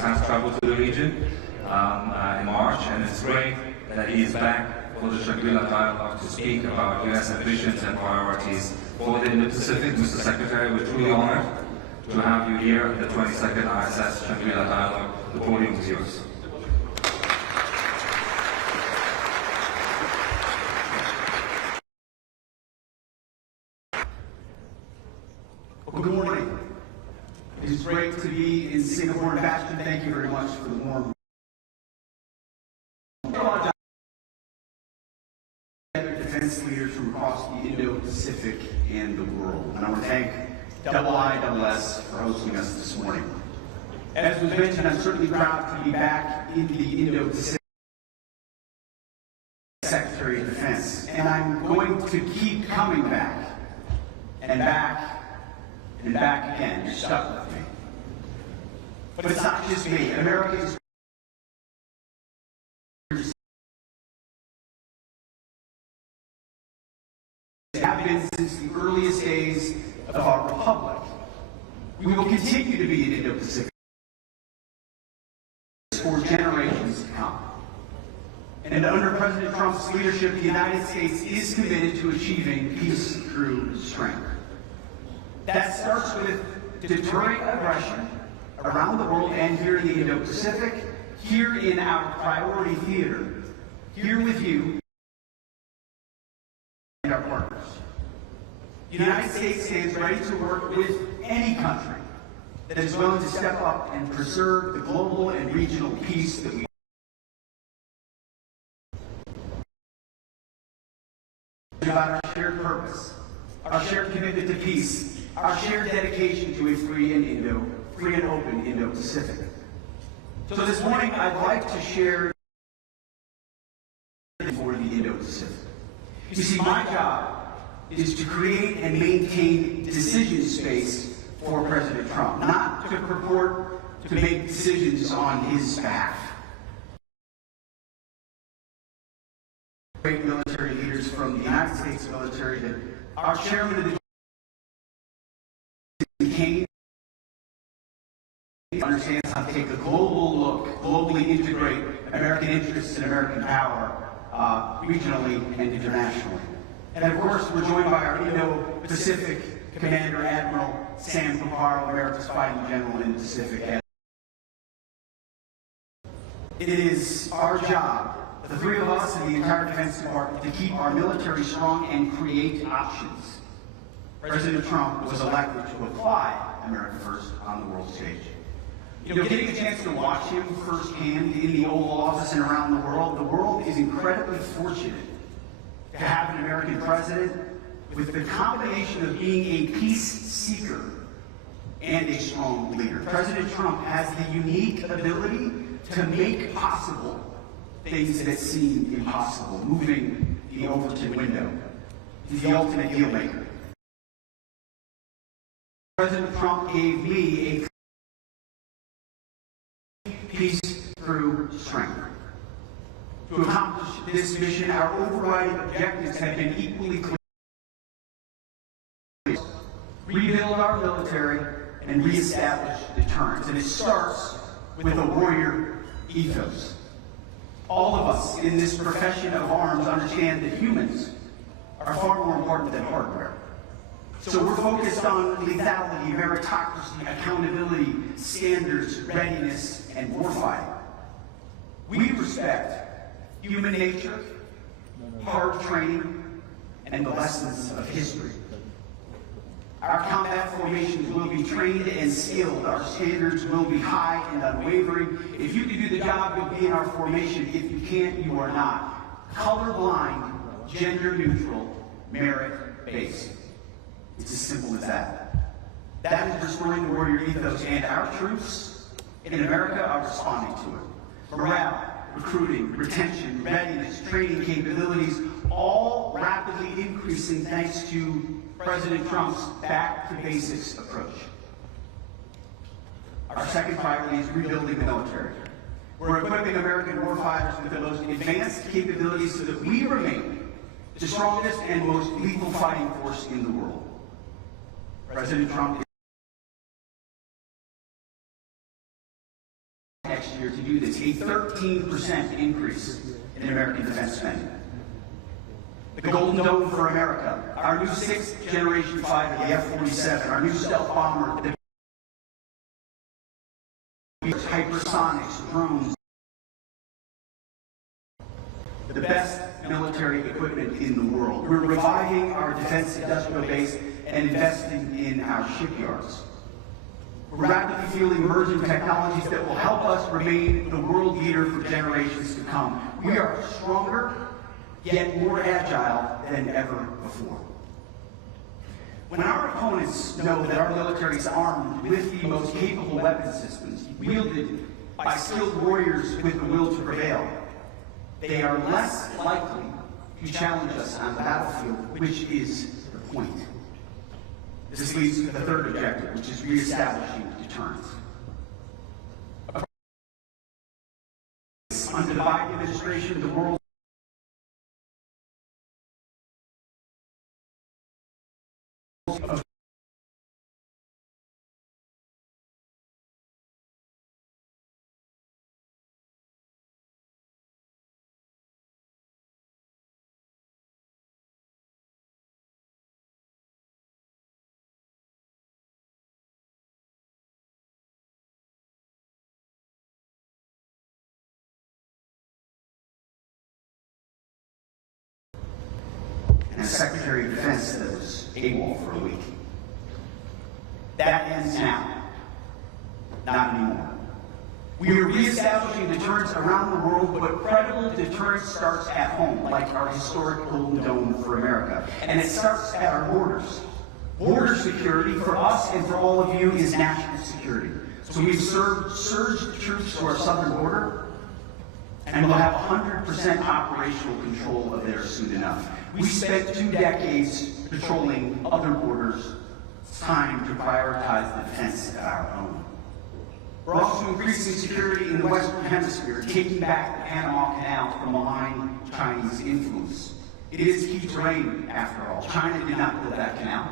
has traveled to the region in March, and it's great that he is back for the Shangri-La dialogue to speak about U.S. ambitions and priorities for the Indo-Pacific. Mr. Secretary, we're truly honored to have you here at the 22nd ISS Shangri-La dialogue. The podium is yours. Well, good morning. It is great to be in Singapore. And Bastion, thank you very much for the warm defense leaders from across the Indo-Pacific and the world. And I want to thank IISS for hosting us this morning. As was mentioned, I'm certainly proud to be back in the Indo-Pacific Secretary of Defense. And I'm going to keep coming back and back and back again. You're stuck with me. But it's not just me. America is have been since the earliest days of our republic. We will continue to be in Indo-Pacific for generations to come. And under President Trump's leadership, the United States is committed to achieving peace through strength. That starts with deterring aggression around the world and here in the Indo-Pacific, here in our priority theater, here with you and our partners. The United States stands ready to work with any country that is willing to step up and preserve the global and regional peace that we about our shared purpose, our shared commitment to peace, our shared dedication to a free and open Indo-Pacific. So this morning, I'd like to share for the Indo-Pacific. You see, my job is to create and maintain decision space for President Trump, not to purport to make decisions on his behalf. Great military leaders from the United States military that our chairman of the Kane understands how to take a global look, globally integrate American interests and American power regionally and internationally. And of course, we're joined by our Indo-Pacific Commander Admiral Sam Paparo, America's fighting general in the Pacific. It is our job, the three of us and the entire Defense Department, to keep our military strong and create options. President Trump was elected to apply America First on the world stage. You know, getting a chance to watch him firsthand in the Oval Office and around the world is incredibly fortunate to have an American president with the combination of being a peace seeker and a strong leader. President Trump has the unique ability to make possible things that seem impossible, moving the Overton window. He's the ultimate deal maker. President Trump gave me a peace through strength. To accomplish this mission, our overriding objectives have been equally clear. Rebuild our military and reestablish deterrence. And it starts with a warrior ethos. All of us in this profession of arms understand that humans are far more important than hardware. So we're focused on lethality, meritocracy, accountability, standards, readiness, and warfighting. We respect human nature, hard training, and the lessons of history. Our combat formations will be trained and skilled. Our standards will be high and unwavering. If you can do the job, you'll be in our formation. If you can't, you are not. Colorblind, gender-neutral, merit-based. It's as simple as that. That is restoring the warrior ethos, and our troops in America are responding to it. Morale, recruiting, retention, readiness, training capabilities, all rapidly increasing thanks to President Trump's back-to-basics approach. Our second priority is rebuilding the military. We're equipping American warfighters with the most advanced capabilities so that we remain the strongest and most lethal fighting force in the world. President Trump a 13% increase in American defense spending. The Golden Dome for America, our new 6th generation fighter, the F-47, our new stealth bomber, the hypersonics, drones, the best military equipment in the world. We're reviving our defense industrial base and investing in our shipyards. We're rapidly fueling emerging technologies that will help us remain the world leader for generations to come. We are stronger, yet more agile than ever before. When our opponents know that our military is armed with the most capable weapon systems, wielded by skilled warriors with the will to prevail, they are less likely to challenge us on the battlefield, which is the point. This leads to the third objective, which is reestablishing deterrence. Under the Biden administration, the world of and Secretary of Defense that was AWOL for a week. That ends now, not anymore. We are reestablishing deterrence around the world, but credible deterrence starts at home, like our historic Golden Dome for America. And it starts at our borders. Border security for us and for all of you is national security. So we've surged troops to our southern border, and we'll have 100% operational control of theirs soon enough. We spent 2 decades patrolling other borders. It's time to prioritize the defense of our own. We're also increasing security in the Western Hemisphere, taking back the Panama Canal from malign Chinese influence. It is key terrain, after all. China did not build that canal.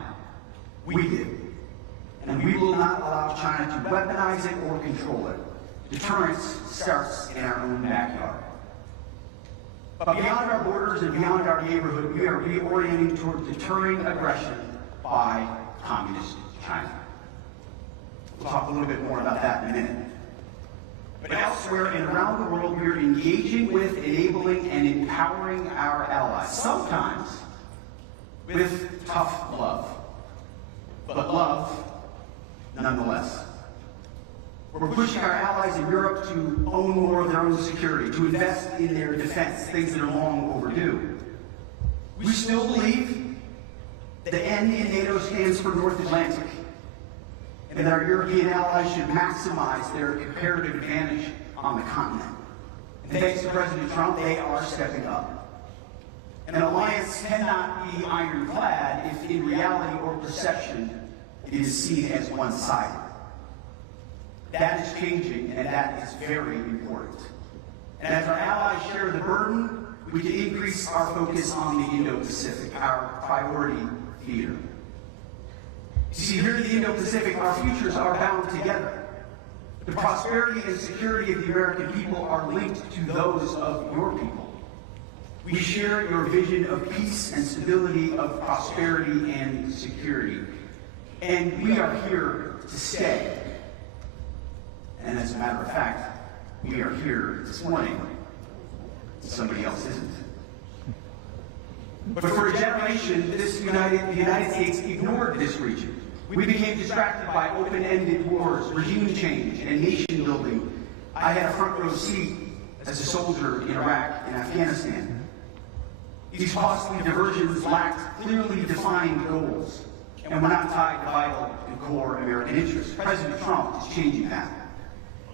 We did. And we will not allow China to weaponize it or control it. Deterrence starts in our own backyard. But beyond our borders and beyond our neighborhood, we are reorienting toward deterring aggression by communist China. We'll talk a little bit more about that in a minute. But elsewhere and around the world, we are engaging with, enabling, and empowering our allies, sometimes with tough love, but love nonetheless. We're pushing our allies in Europe to own more of their own security, to invest in their defense, things that are long overdue. We still believe the N in NATO stands for North Atlantic, and that our European allies should maximize their comparative advantage on the continent. And thanks to President Trump, they are stepping up. An alliance cannot be ironclad if in reality or perception it is seen as one-sided. That is changing, and that is very important. And as our allies share the burden, we can increase our focus on the Indo-Pacific, our priority theater. You see, here in the Indo-Pacific, our futures are bound together. The prosperity and security of the American people are linked to those of your people. We share your vision of peace and stability, of prosperity and security. And we are here to stay. And as a matter of fact, we are here this morning. Somebody else isn't. But for a generation, the United States ignored this region. We became distracted by open-ended wars, regime change, and nation building. I had a front row seat as a soldier in Iraq and Afghanistan. These costly diversions lacked clearly defined goals, and were not tied to vital and core American interests. President Trump is changing that.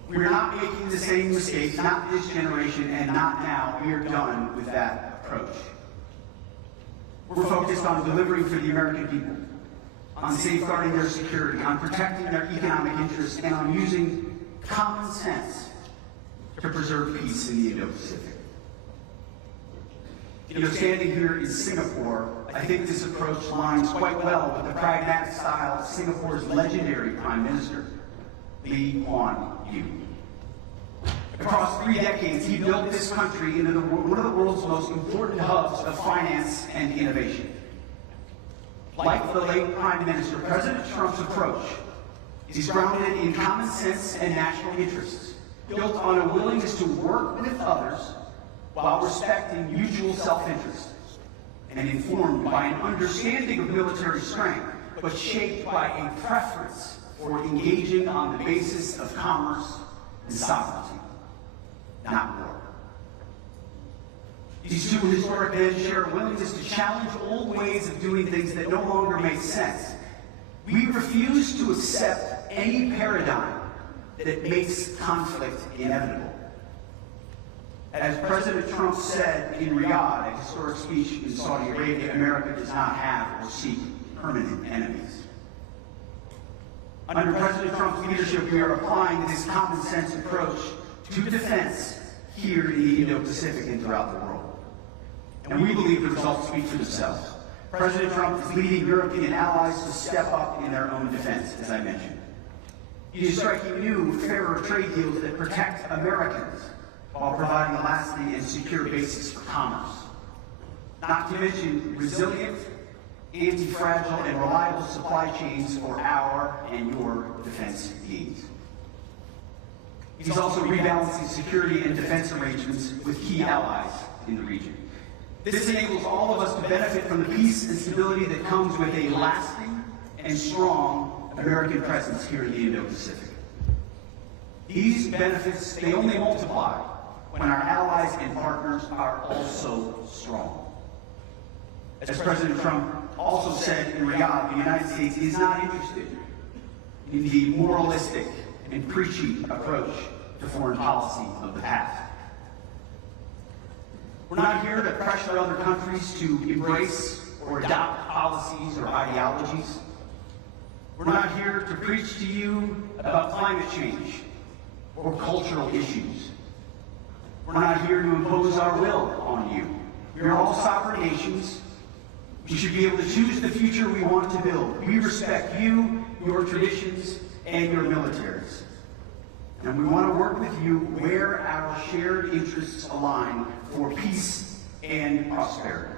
We're not making the same mistakes, not this generation, and not now. We are done with that approach. We're focused on delivering for the American people, on safeguarding their security, on protecting their economic interests, and on using common sense to preserve peace in the Indo-Pacific. You know, standing here in Singapore, I think this approach aligns quite well with the pragmatic style of Singapore's legendary Prime Minister, Lee Kuan Yew. Across 3 decades, he built this country into one of the world's most important hubs of finance and innovation. Like the late Prime Minister, President Trump's approach is grounded in common sense and national interests, built on a willingness to work with others while respecting mutual self-interest, and informed by an understanding of military strength, but shaped by a preference for engaging on the basis of commerce and sovereignty, not war. These two historic men share a willingness to challenge old ways of doing things that no longer make sense. We refuse to accept any paradigm that makes conflict inevitable. As President Trump said in Riyadh, a historic speech in Saudi Arabia, America does not have or seek permanent enemies. Under President Trump's leadership, we are applying this common sense approach to defense here in the Indo-Pacific and throughout the world. And we believe the results speak for themselves. President Trump is leading European allies to step up in their own defense, as I mentioned. He is striking new, fairer trade deals that protect Americans while providing a lasting and secure basis for commerce. Not to mention resilient, anti-fragile, and reliable supply chains for our and your defense needs. He's also rebalancing security and defense arrangements with key allies in the region. This enables all of us to benefit from the peace and stability that comes with a lasting and strong American presence here in the Indo-Pacific. These benefits, they only multiply when our allies and partners are also strong. As President Trump also said in Riyadh, the United States is not interested in the moralistic and preachy approach to foreign policy of the past. We're not here to pressure other countries to embrace or adopt policies or ideologies. We're not here to preach to you about climate change or cultural issues. We're not here to impose our will on you. We are all sovereign nations. We should be able to choose the future we want to build. We respect you, your traditions, and your militaries. And we want to work with you where our shared interests align for peace and prosperity.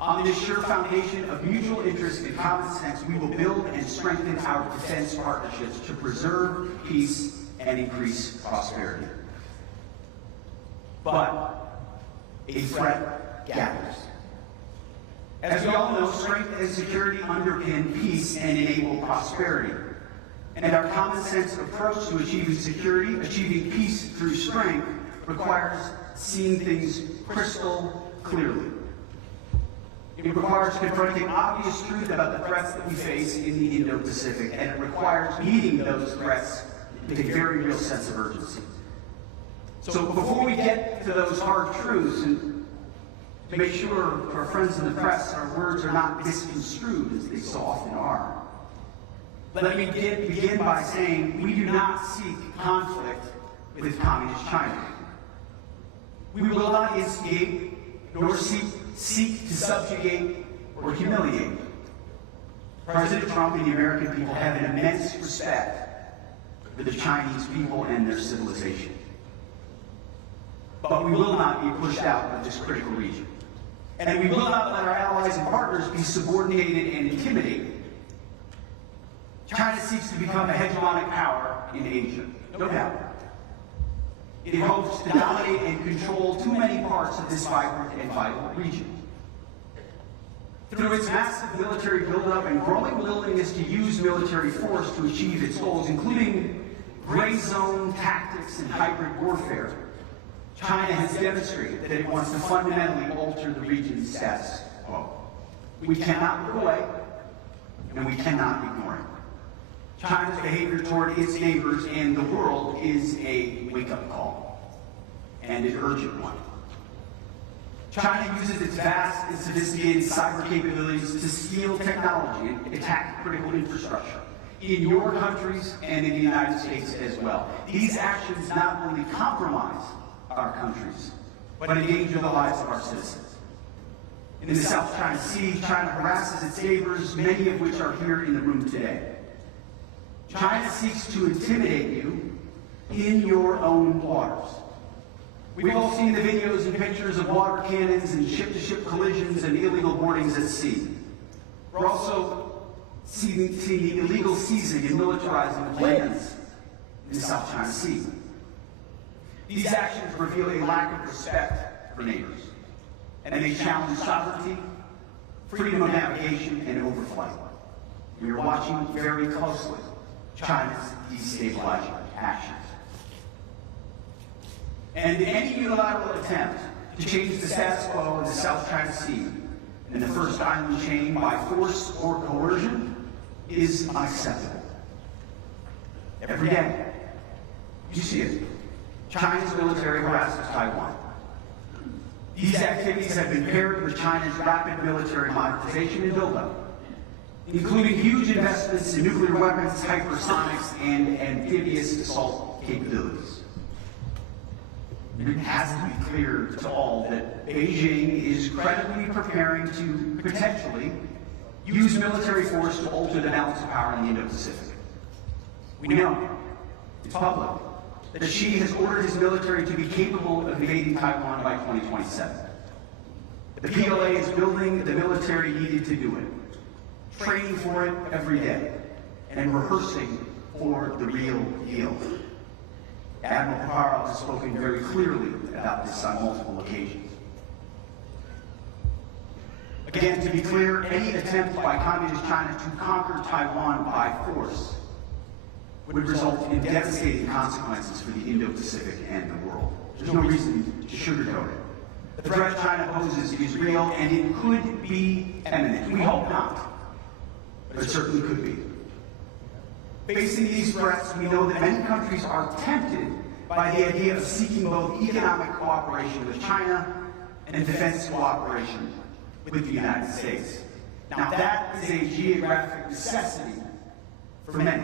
On this sure foundation of mutual interest and common sense, we will build and strengthen our defense partnerships to preserve peace and increase prosperity. But a threat gathers. As we all know, strength and security underpin peace and enable prosperity. And our common sense approach to achieving security, achieving peace through strength, requires seeing things crystal clearly. It requires confronting obvious truth about the threats that we face in the Indo-Pacific, and it requires meeting those threats with a very real sense of urgency. So before we get to those hard truths, and to make sure for our friends in the press our words are not misconstrued as they so often are, let me begin by saying we do not seek conflict with Communist China. We will not instigate nor seek to subjugate or humiliate. President Trump and the American people have an immense respect for the Chinese people and their civilization. But we will not be pushed out of this critical region. And we will not let our allies and partners be subordinated and intimidated. China seeks to become a hegemonic power in Asia, no doubt. It hopes to dominate and control too many parts of this vibrant and vital region. Through its massive military buildup and growing willingness to use military force to achieve its goals, including gray zone tactics and hybrid warfare, China has demonstrated that it wants to fundamentally alter the region's status quo. We cannot look away, and we cannot ignore it. China's behavior toward its neighbors and the world is a wake-up call, and an urgent one. China uses its vast and sophisticated cyber capabilities to steal technology and attack critical infrastructure in your countries and in the United States as well. These actions not only compromise our countries, but endanger the lives of our citizens. In the South China Sea, China harasses its neighbors, many of which are here in the room today. China seeks to intimidate you in your own waters. We've all seen the videos and pictures of water cannons and ship-to-ship collisions and illegal boardings at sea. We're also seeing the illegal seizing and militarizing of lands in the South China Sea. These actions reveal a lack of respect for neighbors, and they challenge sovereignty, freedom of navigation, and overflight. We are watching very closely China's destabilizing actions. And any unilateral attempt to change the status quo in the South China Sea and the first island chain by force or coercion is unacceptable. Every day, you see it. China's military harasses Taiwan. These activities have been paired with China's rapid military modernization and buildup, including huge investments in nuclear weapons, hypersonics, and amphibious assault capabilities. It has to be clear to all that Beijing is credibly preparing to potentially use military force to alter the balance of power in the Indo-Pacific. We know, it's public, that Xi has ordered his military to be capable of invading Taiwan by 2027. The PLA is building the military needed to do it, training for it every day, and rehearsing for the real deal. Admiral Picaro has spoken very clearly about this on multiple occasions. Again, to be clear, any attempt by Communist China to conquer Taiwan by force would result in devastating consequences for the Indo-Pacific and the world. There's no reason to sugarcoat it. The threat China poses is real, and it could be imminent. We hope not, but it certainly could be. Facing these threats, we know that many countries are tempted by the idea of seeking both economic cooperation with China and defense cooperation with the United States. Now, that is a geographic necessity for many.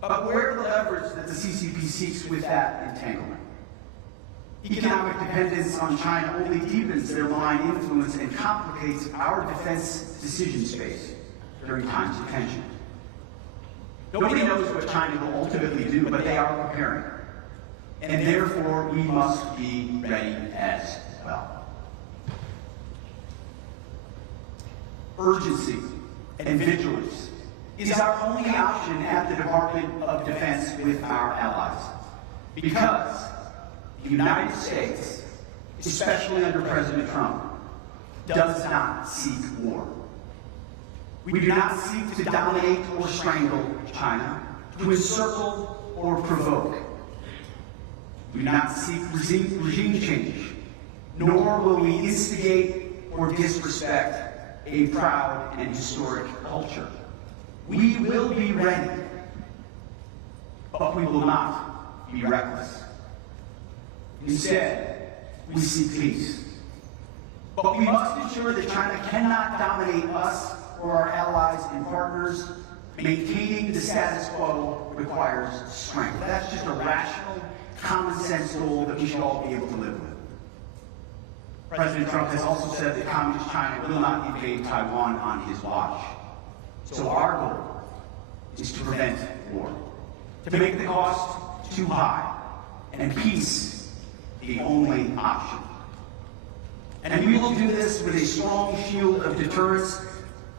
But where are the leverage that the CCP seeks with that entanglement? Economic dependence on China only deepens their malign influence and complicates our defense decision space during times of tension. Nobody knows what China will ultimately do, but they are preparing. And therefore, we must be ready as well. Urgency and vigilance is our only option at the Department of Defense with our allies. Because the United States, especially under President Trump, does not seek war. We do not seek to dominate or strangle China, to encircle or provoke. We do not seek regime change, nor will we instigate or disrespect a proud and historic culture. We will be ready, but we will not be reckless. Instead, we seek peace. But we must ensure that China cannot dominate us or our allies and partners. Maintaining the status quo requires strength. That's just a rational, common sense goal that we should all be able to live with. President Trump has also said that Communist China will not invade Taiwan on his watch. So our goal is to prevent war, to make the cost too high, and peace the only option. And we will do this with a strong shield of deterrence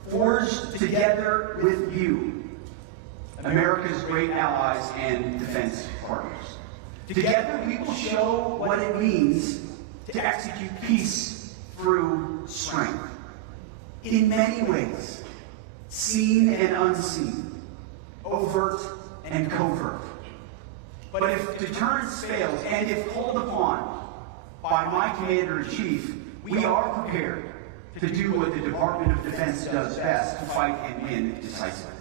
forged together with you, America's great allies and defense partners. Together, we will show what it means to execute peace through strength. In many ways, seen and unseen, overt and covert. But if deterrence fails, and if called upon by my Commander-in-Chief, we are prepared to do what the Department of Defense does best, to fight and win decisively.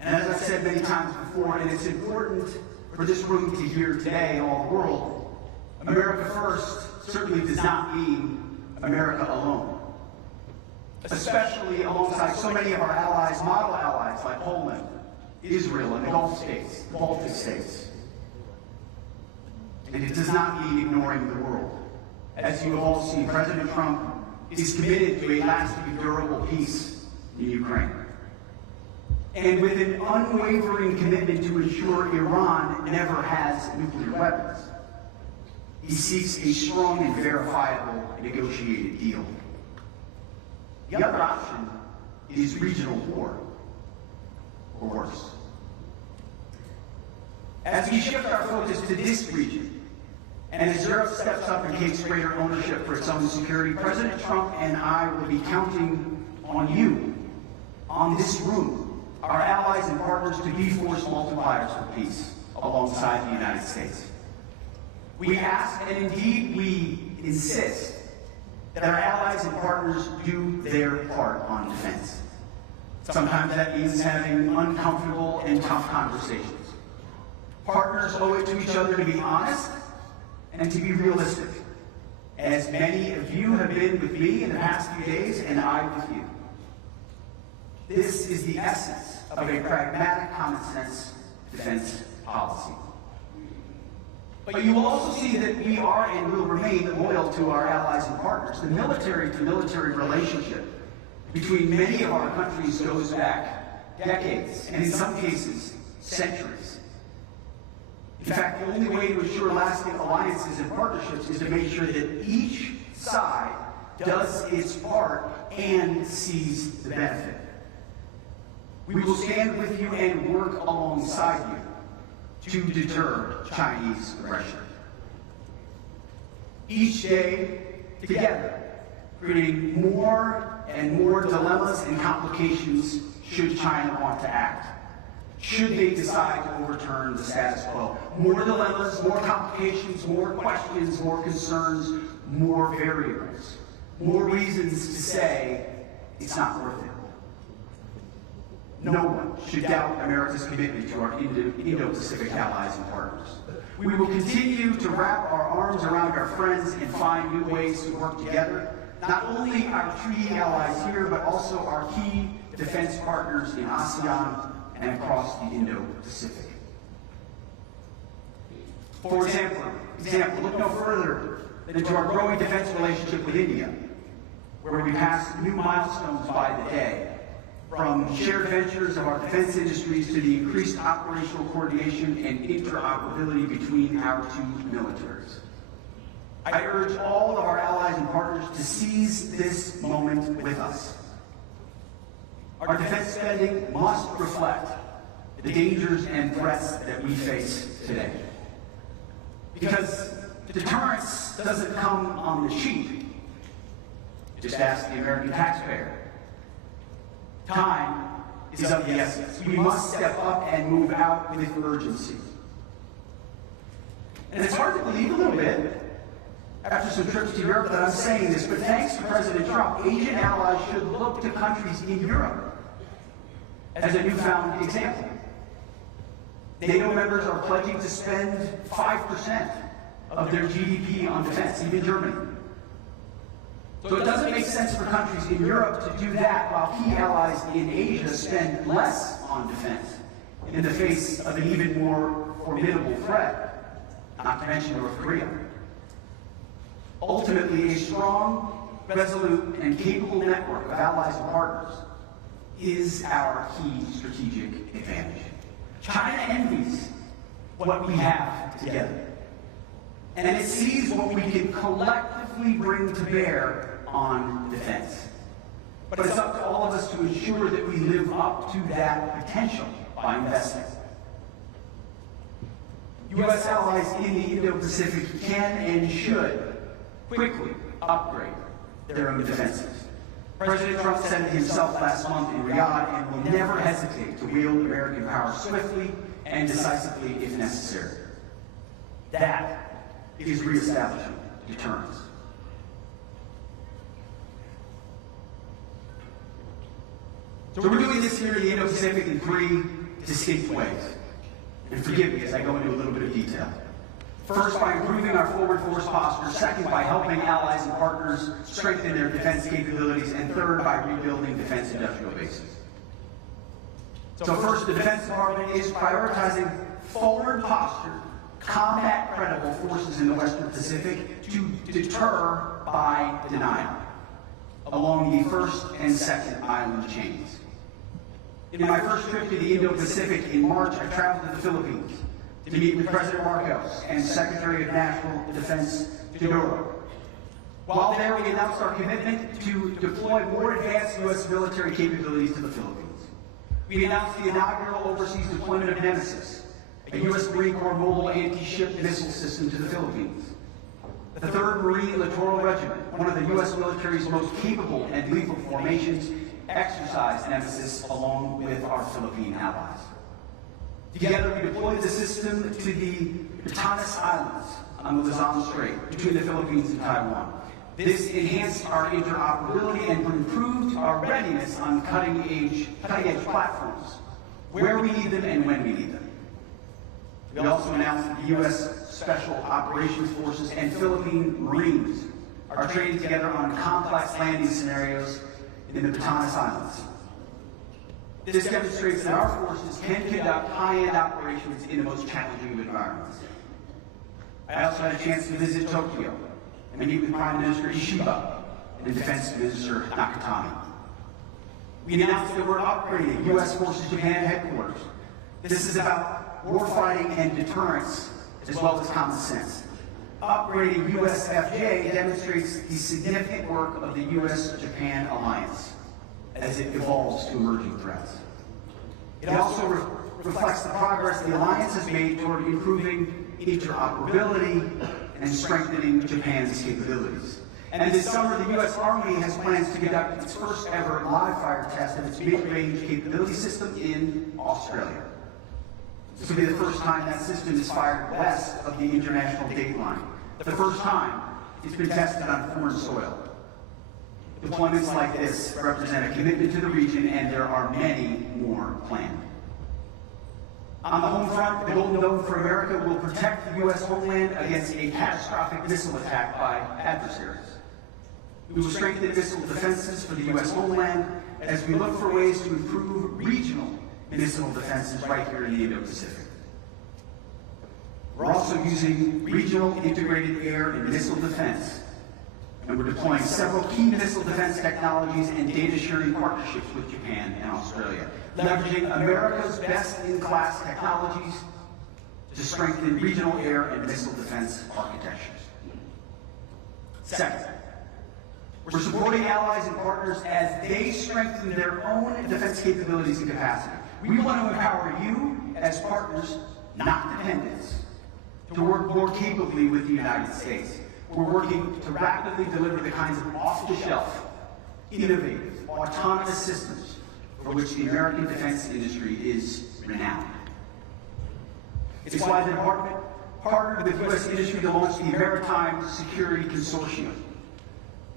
And as I've said many times before, and it's important for this room to hear today, all the world, America first certainly does not mean America alone. Especially alongside so many of our allies, model allies like Poland, Israel, and the Gulf states, the Baltic states. And it does not mean ignoring the world. As you have all seen, President Trump is committed to a lasting, durable peace in Ukraine. and with an unwavering commitment to ensure Iran never has nuclear weapons. He seeks a strong and verifiable negotiated deal. The other option is regional war, or worse. As we shift our focus to this region, and as Europe steps up and takes greater ownership for its own security, President Trump and I will be counting on you, on this room, our allies and partners, to be force multipliers for peace alongside the United States. We ask, and indeed we insist, that our allies and partners do their part on defense. Sometimes that means having uncomfortable and tough conversations. Partners owe it to each other to be honest and to be realistic, as many of you have been with me in the past few days, and I with you. This is the essence of a pragmatic, common-sense defense policy. But you will also see that we are and will remain loyal to our allies and partners. The military-to-military relationship between many of our countries goes back decades, and in some cases, centuries. In fact, the only way to ensure lasting alliances and partnerships is to make sure that each side does its part and sees the benefit. We will stand with you and work alongside you to deter Chinese aggression. Each day, together, creating more and more dilemmas and complications should China want to act. Should they decide to overturn the status quo. More dilemmas, more complications, more questions, more concerns, more variables. More reasons to say it's not worth it. No one should doubt America's commitment to our Indo-Pacific allies and partners. We will continue to wrap our arms around our friends and find new ways to work together, not only our treaty allies here, but also our key defense partners in ASEAN and across the Indo-Pacific. For example, look no further than to our growing defense relationship with India, where we pass new milestones by the day, from shared ventures of our defense industries to the increased operational coordination and interoperability between our two militaries. I urge all of our allies and partners to seize this moment with us. Our defense spending must reflect the dangers and threats that we face today. Because deterrence doesn't come on the cheap. Just ask the American taxpayer. Time is of the essence. We must step up and move out with urgency. And it's hard to believe a little bit, after some trips to Europe, that I'm saying this, but thanks to President Trump, Asian allies should look to countries in Europe as a newfound example. NATO members are pledging to spend 5% of their GDP on defense, even Germany. So it doesn't make sense for countries in Europe to do that while key allies in Asia spend less on defense in the face of an even more formidable threat, not to mention North Korea. Ultimately, a strong, resolute, and capable network of allies and partners is our key strategic advantage. China envies what we have together, and it sees what we can collectively bring to bear on defense. But it's up to all of us to ensure that we live up to that potential by investing. U.S. allies in the Indo-Pacific can and should quickly upgrade their own defenses. President Trump said it himself last month in Riyadh and will never hesitate to wield American power swiftly and decisively if necessary. That is reestablishing deterrence. So we're doing this here in the Indo-Pacific in three distinct ways. And forgive me as I go into a little bit of detail. First, by improving our forward force posture. Second, by helping allies and partners strengthen their defense capabilities. And third, by rebuilding defense industrial bases. So first, the Defense Department is prioritizing forward posture, combat-credible forces in the Western Pacific to deter by denial along the first and second island chains. In my first trip to the Indo-Pacific in March, I traveled to the Philippines to meet with President Marcos and Secretary of National Defense Teodoro. While there, we announced our commitment to deploy more advanced U.S. military capabilities to the Philippines. We announced the inaugural overseas deployment of Nemesis, a U.S. Marine Corps mobile anti-ship missile system to the Philippines. The 3rd Marine Littoral Regiment, one of the U.S. military's most capable and lethal formations, exercised Nemesis along with our Philippine allies. Together, we deployed the system to the Batanes Islands on the Luzon Strait between the Philippines and Taiwan. This enhanced our interoperability and improved our readiness on cutting-edge platforms, where we need them and when we need them. We also announced that the U.S. Special Operations Forces and Philippine Marines are training together on complex landing scenarios in the Batanes Islands. This demonstrates that our forces can conduct high-end operations in the most challenging of environments. I also had a chance to visit Tokyo and meet with Prime Minister Ishiba and Defense Minister Nakatani. We announced that we're upgrading U.S. Forces Japan headquarters. This is about warfighting and deterrence, as well as common sense. Upgrading USFJ demonstrates the significant work of the U.S.-Japan alliance as it evolves to emerging threats. It also reflects the progress the alliance has made toward improving interoperability and strengthening Japan's capabilities. And this summer, the U.S. Army has plans to conduct its first ever live-fire test of its mid-range capability system in Australia. This will be the first time that system is fired west of the international date line. The first time it's been tested on foreign soil. Deployments like this represent a commitment to the region, and there are many more planned. On the home front, the Golden Dome for America will protect the U.S. homeland against a catastrophic missile attack by adversaries. We will strengthen missile defenses for the U.S. homeland as we look for ways to improve regional missile defenses right here in the Indo-Pacific. We're also using regional integrated air and missile defense, and we're deploying several key missile defense technologies and data sharing partnerships with Japan and Australia, leveraging America's best-in-class technologies to strengthen regional air and missile defense architectures. Second, we're supporting allies and partners as they strengthen their own defense capabilities and capacity. We want to empower you as partners, not dependents, to work more capably with the United States. We're working to rapidly deliver the kinds of off-the-shelf, innovative, autonomous systems for which the American defense industry is renowned. It's why the Department partnered with U.S. industry to launch the Maritime Security Consortium.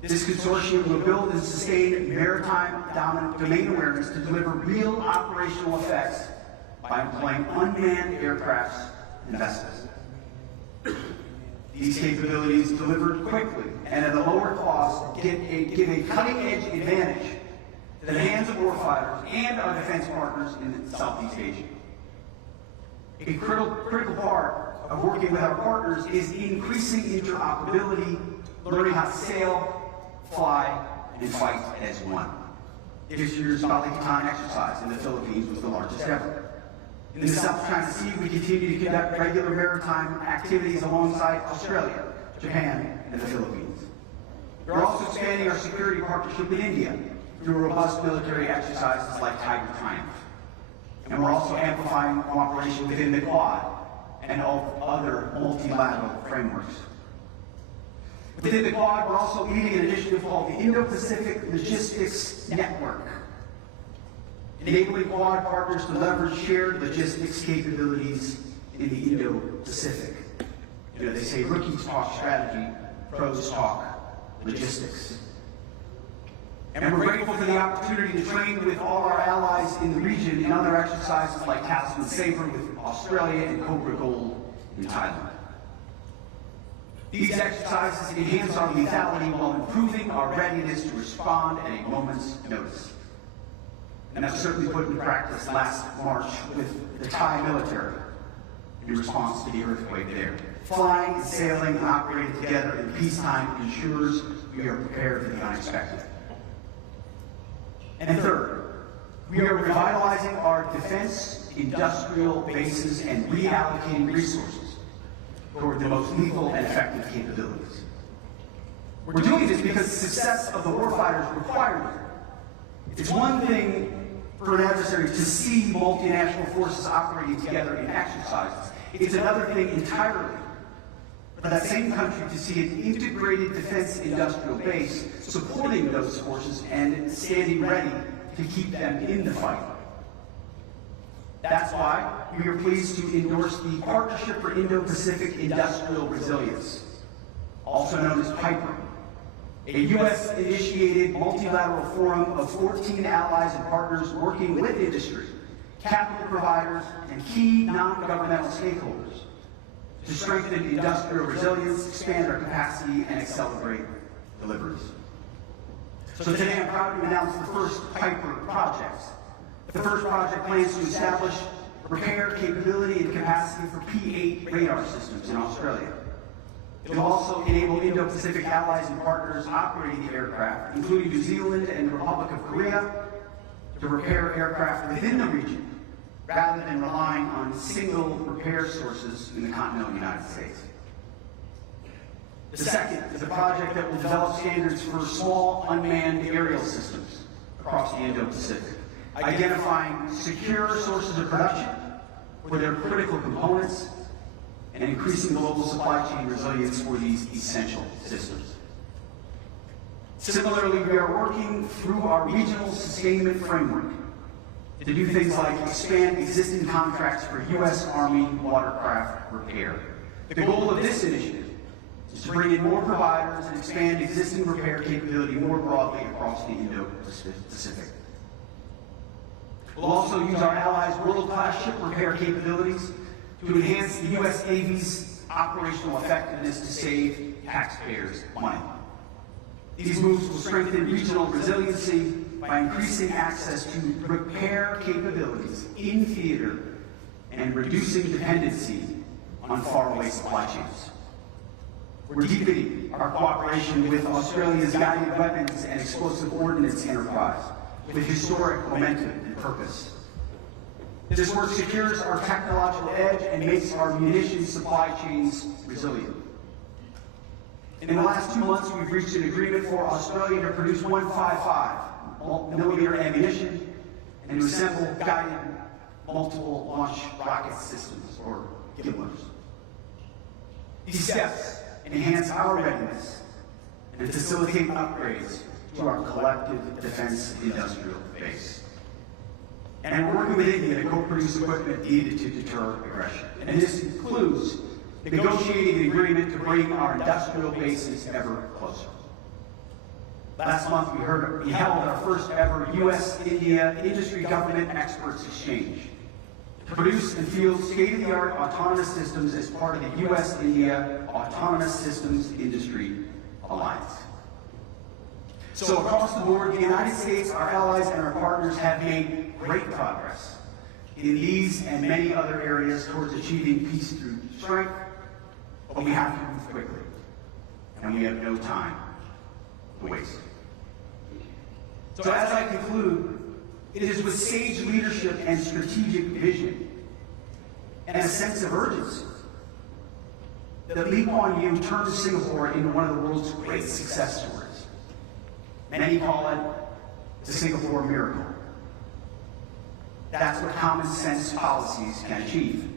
This consortium will build and sustain maritime domain awareness to deliver real operational effects by employing unmanned aircrafts and vessels. These capabilities, delivered quickly and at a lower cost, give a cutting-edge advantage to the hands of warfighters and our defense partners in Southeast Asia. A critical part of working with our partners is increasing interoperability, learning how to sail, fly, and fight as one. This year's Balikatan exercise in the Philippines was the largest ever. In the South China Sea, we continue to conduct regular maritime activities alongside Australia, Japan, and the Philippines. We're also expanding our security partnership with India through robust military exercises like Tiger Triumph. And we're also amplifying cooperation within the Quad and other multilateral frameworks. Within the Quad, we're also leading an initiative called the Indo-Pacific Logistics Network, enabling Quad partners to leverage shared logistics capabilities in the Indo-Pacific. You know, they say rookies talk strategy, pros talk logistics. And we're grateful for the opportunity to train with all our allies in the region in other exercises like Talisman Sabre with Australia and Cobra Gold in Thailand. These exercises enhance our lethality while improving our readiness to respond at a moment's notice. And that was certainly put into practice last March with the Thai military in response to the earthquake there. Flying and sailing and operating together in peacetime ensures we are prepared for the unexpected. And third, We are revitalizing our defense industrial bases and reallocating resources toward the most lethal and effective capabilities. We're doing this because the success of the warfighters requires it. It's one thing for an adversary to see multinational forces operating together in exercises. It's another thing entirely for that same country to see an integrated defense industrial base supporting those forces and standing ready to keep them in the fight. That's why we are pleased to endorse the Partnership for Indo-Pacific Industrial Resilience, also known as PIPER, a U.S.-initiated multilateral forum of 14 allies and partners working with industry, capital providers, and key non-governmental stakeholders to strengthen industrial resilience, expand our capacity, and accelerate deliveries. So today I'm proud to announce the first PIPER project. The first project plans to establish repair capability and capacity for P-8 radar systems in Australia. It will also enable Indo-Pacific allies and partners operating the aircraft, including New Zealand and the Republic of Korea, to repair aircraft within the region, rather than relying on single repair sources in the continental United States. The second is a project that will develop standards for small unmanned aerial systems across the Indo-Pacific, identifying secure sources of production for their critical components and increasing global supply chain resilience for these essential systems. Similarly, we are working through our regional sustainment framework to do things like expand existing contracts for U.S. Army watercraft repair. The goal of this initiative is to bring in more providers and expand existing repair capability more broadly across the Indo-Pacific. We'll also use our allies' world-class ship repair capabilities to enhance the U.S. Navy's operational effectiveness to save taxpayers money. These moves will strengthen regional resiliency by increasing access to repair capabilities in theater and reducing dependency on faraway supply chains. We're deepening our cooperation with Australia's guided weapons and explosive ordnance enterprise with historic momentum and purpose. This work secures our technological edge and makes our munitions supply chains resilient. In the last 2 months, we've reached an agreement for Australia to produce 155mm ammunition and to assemble guided multiple launch rocket systems, or GMLRS. These steps enhance our readiness and facilitate upgrades to our collective defense industrial base. And we're working with India to co-produce equipment needed to deter aggression. And this includes negotiating an agreement to bring our industrial bases ever closer. Last month, we held our first ever U.S.-India industry government experts exchange to produce and field state-of-the-art autonomous systems as part of the U.S.-India Autonomous Systems Industry Alliance. So across the board, the United States, our allies, and our partners have made great progress in these and many other areas towards achieving peace through strength, but we have to move quickly, and we have no time to waste. So as I conclude, it is with sage leadership and strategic vision and a sense of urgency that Lee Kuan Yew turned Singapore into one of the world's great success stories. Many call it the Singapore miracle. That's what common sense policies can achieve.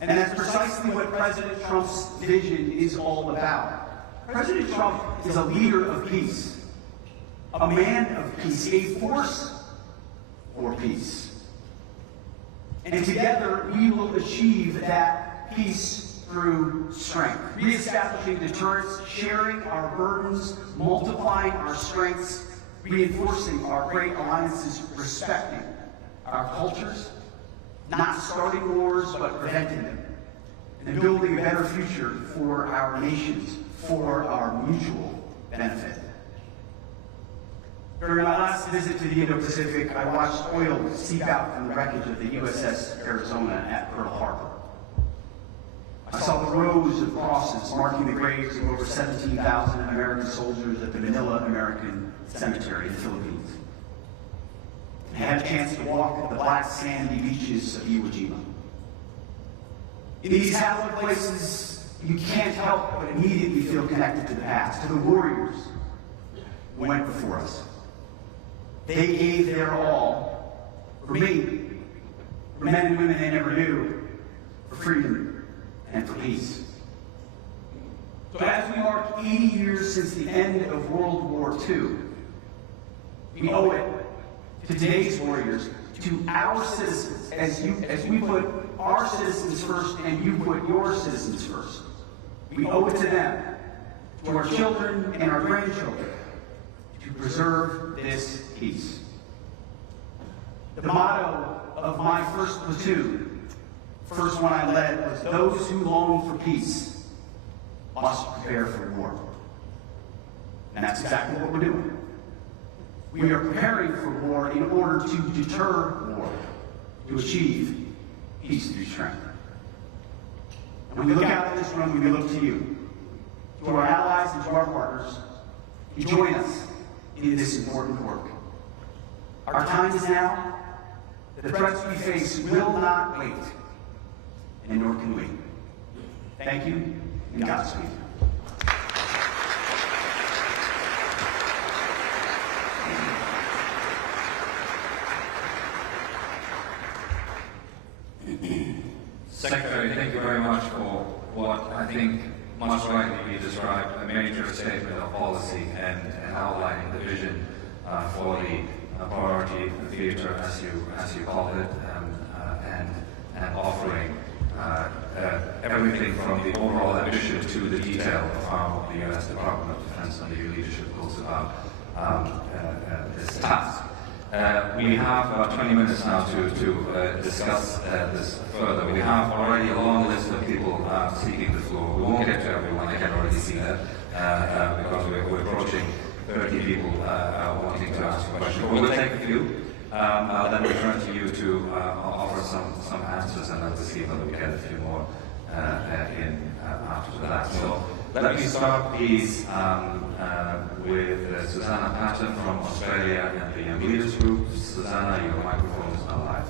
And that's precisely what President Trump's vision is all about. President Trump is a leader of peace, a man of peace, a force for peace. And together we will achieve that peace through strength, reestablishing deterrence, sharing our burdens, multiplying our strengths, reinforcing our great alliances, respecting our cultures, not starting wars but preventing them, and building a better future for our nations, for our mutual benefit. During my last visit to the Indo-Pacific, I watched oil seep out from the wreckage of the USS Arizona at Pearl Harbor. I saw the rows of crosses marking the graves of over 17,000 American soldiers at the Manila American Cemetery in the Philippines. I had a chance to walk the black sandy beaches of Iwo Jima. In these hallowed places, you can't help but immediately feel connected to the past, to the warriors who went before us. They gave their all for me, for men and women they never knew, for freedom and for peace. So as we mark 80 years since the end of World War II, we owe it to today's warriors, to our citizens, as we put our citizens first and you put your citizens first. We owe it to them, to our children and our grandchildren, to preserve this peace. The motto of my first platoon, first one I led, was those who long for peace must prepare for war. And that's exactly what we're doing. We are preparing for war in order to deter war, to achieve peace through strength. And when we look out at this room, we look to you, to our allies and to our partners, to join us in this important work. Our time is now. The threats we face will not wait, and nor can we. Thank you, and Godspeed. Secretary, thank you very much for what I think much rightly we described a major statement of policy and outlining the vision for the priority theatre, as you called it, and offering everything from the overall ambition to the detail of how the U.S. Department of Defense under your leadership goes about this task. We have about 20 minutes now to discuss this further. We have already a long list of people seeking the floor. We won't get to everyone, I can already see that, because we're approaching 30 people wanting to ask a question. But we'll take a few. I'll then return to you to offer some answers, and then we'll see whether we get a few more in after that. So let me start, please, with Susanna Patton from Australia and the Young Leaders Group. Susanna, your microphone is now live.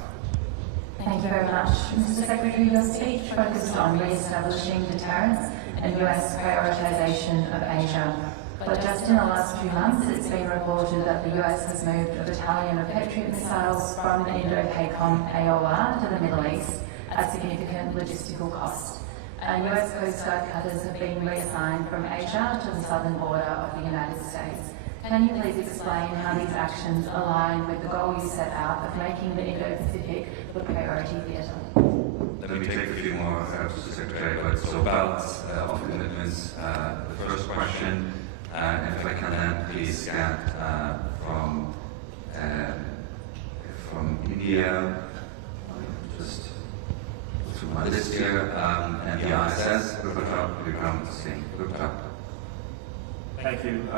Thank you very much. Mr. Secretary, your speech focused on re-establishing deterrence and US prioritization of Asia. But just in the last few months, it's been reported that the US has moved a battalion of Patriot missiles from the Indo-PACOM AOR to the Middle East at significant logistical cost. And US Coast Guard cutters have been reassigned from Asia to the southern border of the United States. Can you please explain how these actions align with the goal you set out of making the Indo-Pacific the priority theatre? Let me take a few more, Mr. Secretary, but so balance of commitments. The first question, and if I can then please get from India, just through my list here, and the ISS, Vikram Singh. Thank you.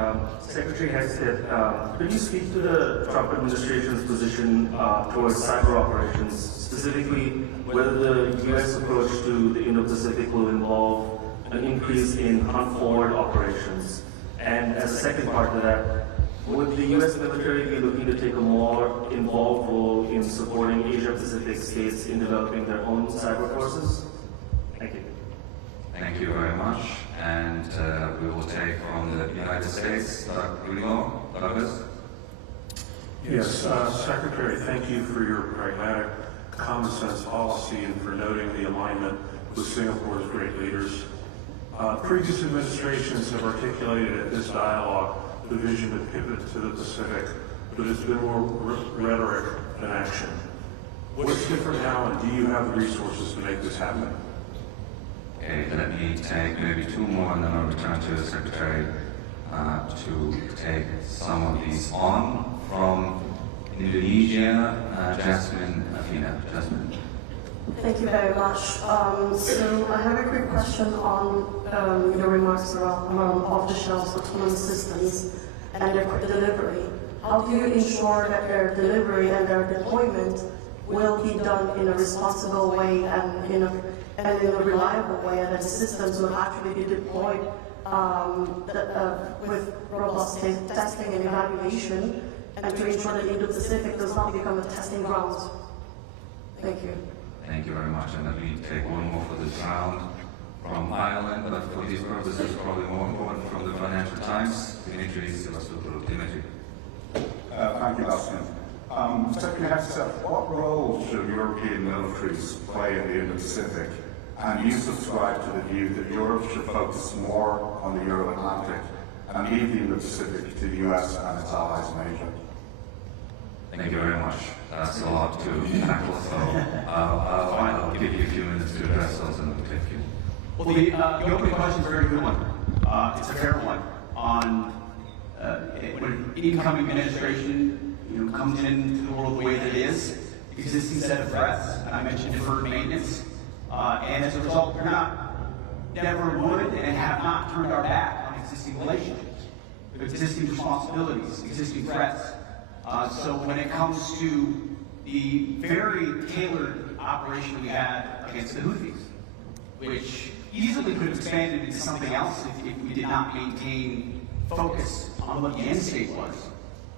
Secretary Hegseth, could you speak to the Trump administration's position towards cyber operations, specifically whether the U.S. approach to the Indo-Pacific will involve an increase in hunt-forward operations? And as a second part to that, would the U.S. military be looking to take a more involved role in supporting Asia-Pacific states in developing their own cyber forces? Thank you. Thank you very much. And we will take from the United States, Dr. Greenlaw. Douglas? Yes, Secretary, thank you for your pragmatic, common sense policy and for noting the alignment with Singapore's great leaders. Previous administrations have articulated at this dialogue the vision to pivot to the Pacific, but it's been more rhetoric than action. What's different now, and do you have the resources to make this happen? Okay, let me take maybe two more, and then I'll return to the Secretary to take some of these on. From Indonesia, Jasmine Afina. Jasmine. Thank you very much. So I have a quick question on your remarks around off-the-shelf autonomous systems and their delivery. How do you ensure that their delivery and their deployment will be done in a responsible way and in a reliable way, and that the systems will actually be deployed with robust testing and evaluation and to ensure that the Indo-Pacific does not become a testing ground? Thank you. Thank you very much. And let me take one more for this round from Ireland, but for these purposes, probably more important from the Financial Times. Dimitri Silastoutou. Dimitri. Thank you, Austin. Secretary Hegseth, what role should European militaries play in the Indo-Pacific? And you subscribe to the view that Europe should focus more on the Euro-Atlantic and leave the Indo-Pacific to the US and its allies in Asia? Thank you very much. That's a lot to tackle, so I'll give you a few minutes to address those and we'll take you. Well, the opening question is a very good one. It's a fair one on when an incoming administration comes into the world the way that it is, the existing set of threats, and I mentioned deferred maintenance, and as a result, we're never would and have not turned our back on existing relationships, existing responsibilities, existing threats. So when it comes to the very tailored operation we had against the Houthis, which easily could have expanded into something else if we did not maintain focus on what the end state was.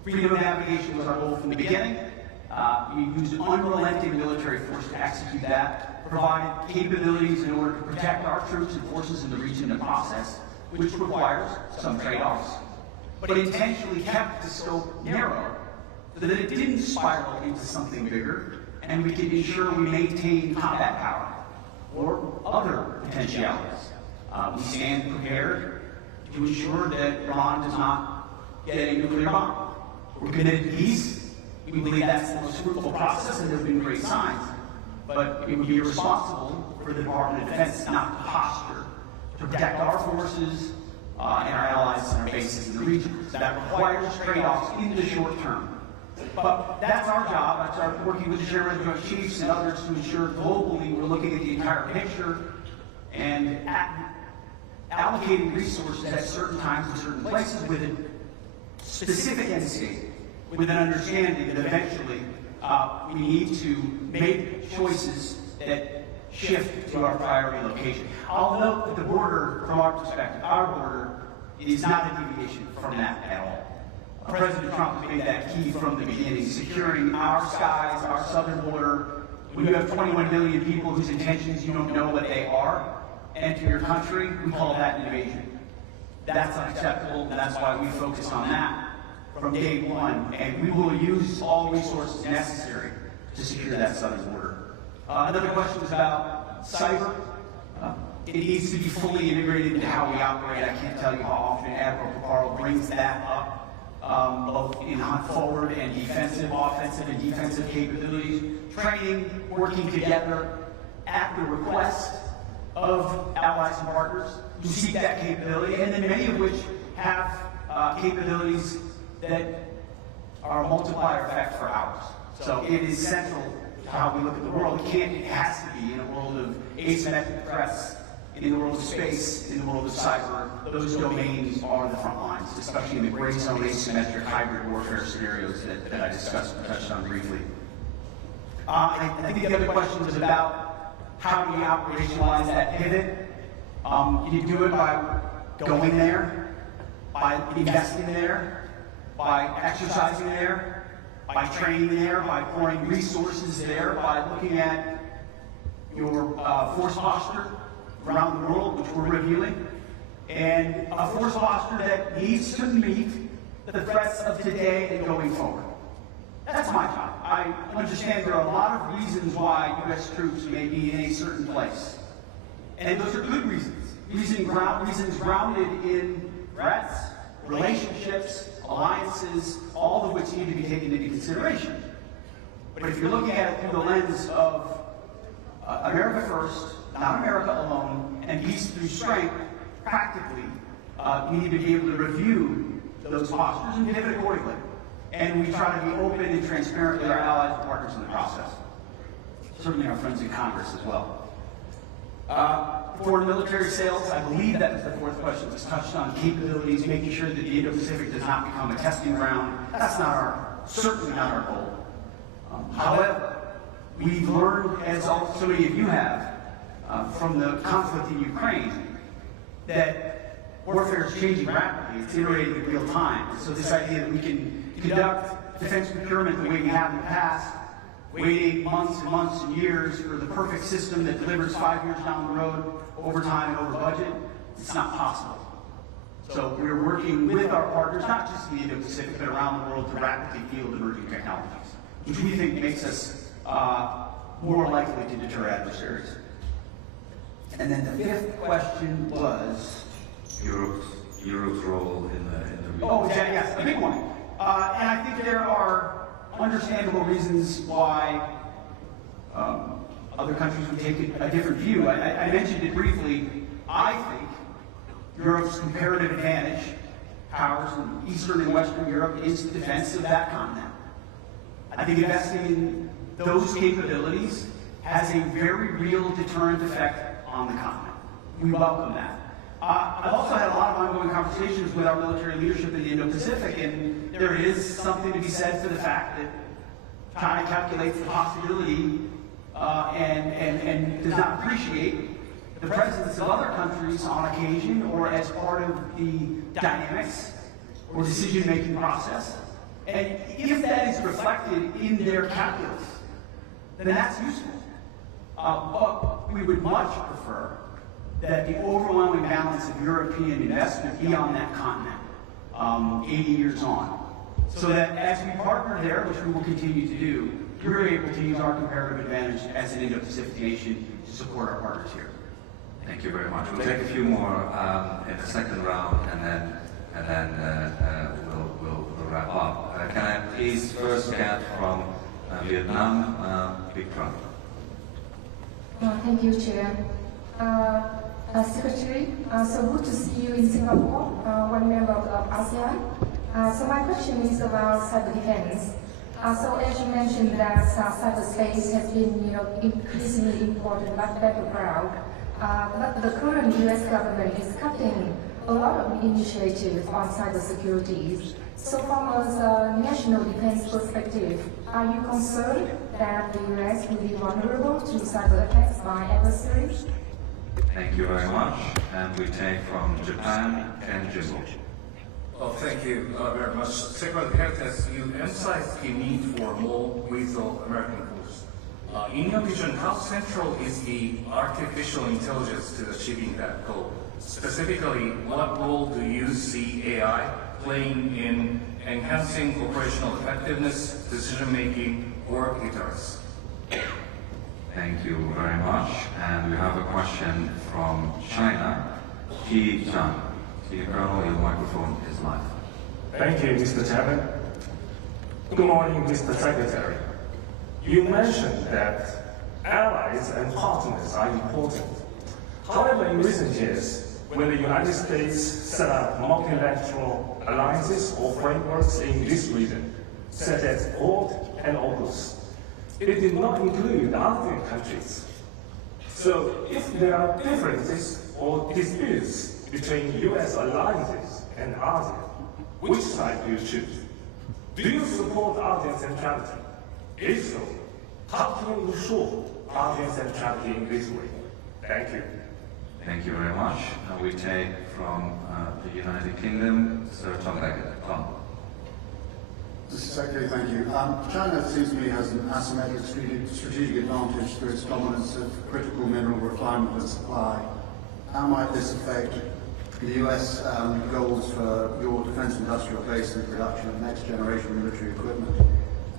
Freedom of navigation was our goal from the beginning. We used unrelenting military force to execute that, provided capabilities in order to protect our troops and forces in the region in the process, which requires some trade-offs, but intentionally kept the scope narrow so that it didn't spiral into something bigger, and we could ensure we maintain combat power or other potentialities. We stand prepared to ensure that Iran does not get a nuclear bomb. We're committed to peace. We believe that's the most fruitful process, and there have been great signs. But it would be irresponsible for the Department of Defense not to posture to protect our forces and our allies and our bases in the region. So that requires trade-offs in the short term. But that's our job. That's our working with the Chairman of the Joint Chiefs and others to ensure globally we're looking at the entire picture and allocating resources at certain times in certain places with a specific end state, with an understanding that eventually we need to make choices that shift to our priority location. I'll note that the border, from our perspective, our border is not a deviation from that at all. President Trump has made that key from the beginning, securing our skies, our southern border. When you have 21 million people whose intentions you don't know what they are, enter your country, we call that an invasion. That's unacceptable, and that's why we focus on that from day one, and we will use all resources necessary to secure that southern border. Another question was about cyber. It needs to be fully integrated into how we operate. I can't tell you how often Admiral Picaro brings that up, both in forward and defensive, offensive and defensive capabilities, training, working together at the request of allies and partners who seek that capability, and then many of which have capabilities that are a multiplier effect for ours. So it is central to how we look at the world. It has to be in a world of asymmetric threats, in the world of space, in the world of cyber. Those domains are the front lines, especially in the gray zone asymmetric hybrid warfare scenarios that I discussed and touched on briefly. I think the other question was about how do we operationalize that pivot. You do it by going there, by investing there, by exercising there, by training there, by pouring resources there, by looking at your force posture around the world, which we're reviewing, and a force posture that needs to meet the threats of today and going forward. That's my job. I understand there are a lot of reasons why U.S. troops may be in a certain place. And those are good reasons. Reasons grounded in threats, relationships, alliances, all of which need to be taken into consideration. But if you're looking at it through the lens of America first, not America alone, and peace through strength, practically, we need to be able to review those postures and pivot accordingly. And we try to be open and transparent with our allies and partners in the process. Certainly our friends in Congress as well. Foreign military sales, I believe that was the fourth question, was touched on capabilities, making sure that the Indo-Pacific does not become a testing ground. That's certainly not our goal. However, we've learned, as so many of you have, from the conflict in Ukraine, that warfare is changing rapidly. It's iterating in real time. So this idea that we can conduct defense procurement the way we have in the past, waiting months and months and years for the perfect system that delivers 5 years down the road, over time and over budget, it's not possible. So we're working with our partners, not just in the Indo-Pacific, but around the world to rapidly field emerging technologies, which we think makes us more likely to deter adversaries. And then the fifth question was? Europe's role in the region. Oh, yes, a big one. And I think there are understandable reasons why other countries would take a different view. I mentioned it briefly. I think Europe's comparative advantage powers in Eastern and Western Europe is the defense of that continent. I think investing in those capabilities has a very real deterrent effect on the continent. We welcome that. I've also had a lot of ongoing conversations with our military leadership in the Indo-Pacific, and there is something to be said for the fact that China calculates the possibility and does not appreciate the presence of other countries on occasion or as part of the dynamics or decision-making process. And if that is reflected in their calculus, then that's useful. But we would much prefer that the overwhelming balance of European investment be on that continent 80 years on. So that as we partner there, which we will continue to do, we're able to use our comparative advantage as an Indo-Pacific nation to support our partners here. Thank you very much. We'll take a few more in the second round, and then we'll wrap up. Can I please first get from Vietnam, Big Trump? Thank you, Chair. Secretary, so good to see you in Singapore, one member of ASEAN. So my question is about cyber defense. So as you mentioned that cyberspace has been, increasingly important battleground, but the current U.S. government is cutting a lot of initiatives on cybersecurity. So from a national defense perspective, are you concerned that the U.S. will be vulnerable to cyber attacks by adversaries? Thank you very much. And we take from Japan, Ken Jimbo. Well, thank you very much. Secretary Hegseth, you emphasized the need for more lethal American force. In your vision, how central is the artificial intelligence to achieving that goal? Specifically, what role do you see AI playing in enhancing operational effectiveness, decision-making, or deterrence? Thank you very much. And we have a question from China, Qi Zhang. Colonel, your microphone is live. Thank you, Mr. Chairman. Good morning, Mr. Secretary. You mentioned that allies and partners are important. However, in recent years, when the United States set up multilateral alliances or frameworks in this region, such as Quad and AUKUS, it did not include other countries. So if there are differences or disputes between U.S. alliances and ASEAN, which side do you choose? Do you support ASEAN centrality? If so, how can you ensure ASEAN centrality in this way? Thank you. Thank you very much. Now we take from the United Kingdom, Sir Tom Leggett. Tom. Mr. Secretary, thank you. China seems to me has an asymmetric strategic advantage through its dominance of critical mineral refinement and supply. How might this affect the U.S. goals for your defense industrial base and production of next generation military equipment?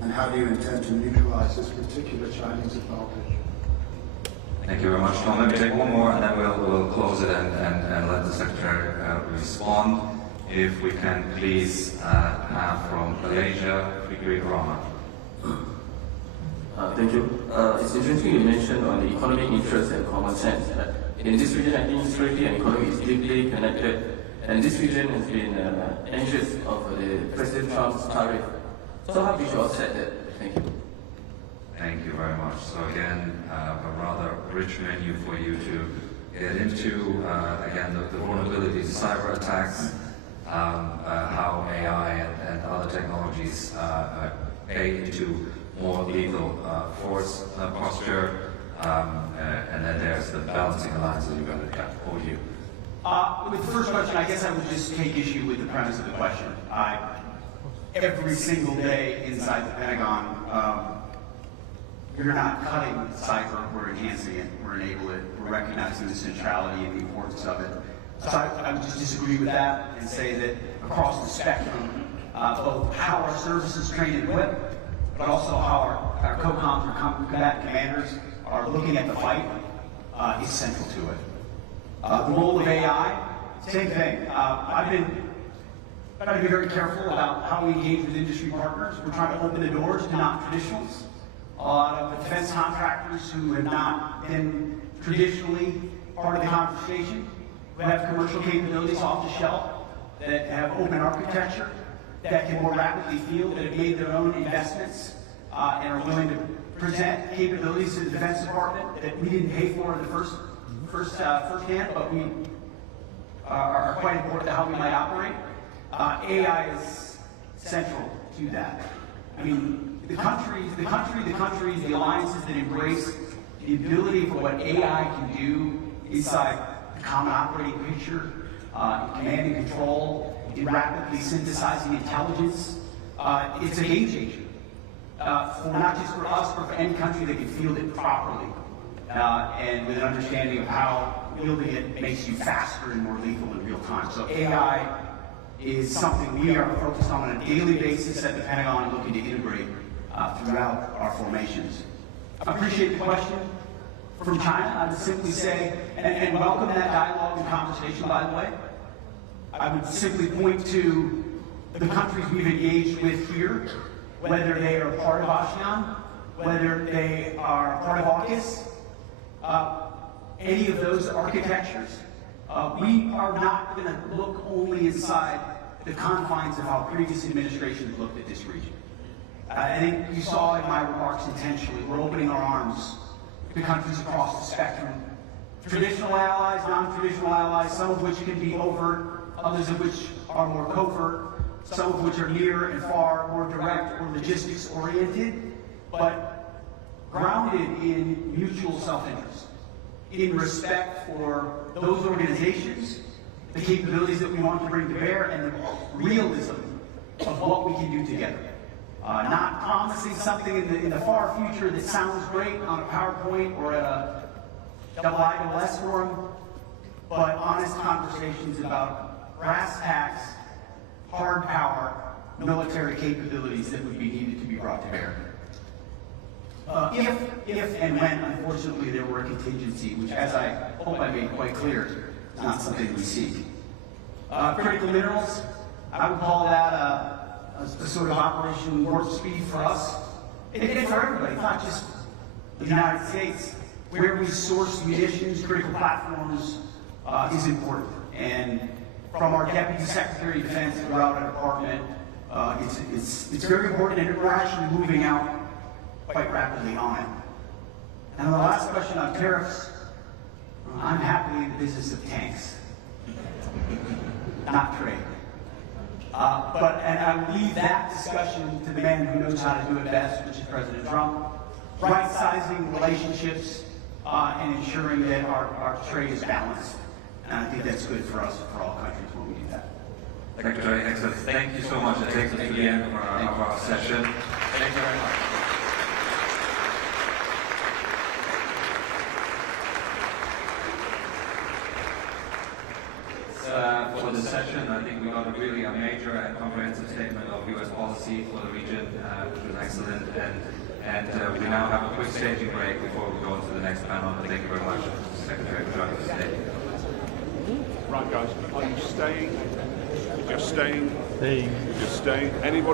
And how do you intend to neutralize this particular Chinese advantage? Thank you very much, Tom. Let me take one more, and then we'll close it and let the Secretary respond. If we can please have from Malaysia, Fikri Rahman. Thank you. It's interesting you mentioned on the economic interest and common sense. In this region, I think security and economy is deeply connected, and this region has been anxious of the President Trump's tariff. So how do you offset that? Thank you. Thank you very much. So again, a rather rich menu for you to get into. Again, the vulnerabilities, cyber attacks, how AI and other technologies pay into more lethal force posture, and then there's the balancing alliance that you've got to get. Over to you. With the first question, I guess I would just take issue with the premise of the question. every single day inside the Pentagon. We're not cutting cyber, we're enhancing it, we're enabling it, we're recognizing the centrality and the importance of it. So I would just disagree with that and say that across the spectrum, both how our services train and equip, but also how our COCOMs or combatant commanders are looking at the fight is central to it. The role of AI, same thing. I've been trying to be very careful about how we engage with industry partners. We're trying to open the doors to non-traditionals. A lot of the defense contractors who have not been traditionally part of the conversation, who have commercial capabilities off the shelf, that have open architecture, that can more rapidly field, that have made their own investments, and are willing to present capabilities to the Defense Department that we didn't pay for in the firsthand, but we are quite important to how we might operate. AI is central to that. I mean, the countries, the alliances that embrace the ability for what AI can do inside the common operating picture, in command and control, in rapidly synthesizing intelligence, it's a game changer. Not just for us, but for any country that can field it properly, and with an understanding of how wielding it makes you faster and more lethal in real time. So AI is something we are focused on a daily basis at the Pentagon and looking to integrate throughout our formations. I appreciate the question from China. I would simply say, and welcome that dialogue and conversation, by the way. I would simply point to the countries we've engaged with here, whether they are part of ASEAN, whether they are part of AUKUS, any of those architectures. We are not going to look only inside the confines of how previous administrations looked at this region. I think you saw in my remarks intentionally, we're opening our arms to countries across the spectrum. Traditional allies, non-traditional allies, some of which can be overt, others of which are more covert, some of which are near and far, more direct or logistics oriented, but grounded in mutual self-interest, in respect for those organizations, the capabilities that we want to bring to bear, and the realism of what we can do together. Not promising something in the far future that sounds great on a PowerPoint or at a ISS forum, but honest conversations about brass tacks, hard power, military capabilities that would be needed to be brought to bear. If and when, unfortunately, there were a contingency, which, as I hope I made quite clear, is not something we seek. Critical minerals, I would call that a sort of Operation Warp Speed for us, and for everybody, not just the United States. Where we source munitions, critical platforms, is important. And from our Deputy Secretary of Defense throughout our department, it's very important, and we're actually moving out quite rapidly on it. And the last question on tariffs, I'm happily in the business of tanks, not trade. And I would leave that discussion to the man who knows how to do it best, which is President Trump. Right-sizing relationships and ensuring that our trade is balanced. And I think that's good for us, for all countries, when we do that. Secretary Hegseth, thank you so much. That takes us to the end of our session. Thank you very much. For this session, I think we got a major and comprehensive statement of U.S. policy for the region, which was excellent. And we now have a quick staging break before we go to the next panel. Thank you very much, Secretary, for joining us today. Right, guys, are you staying? You're staying? You're staying. Anybody?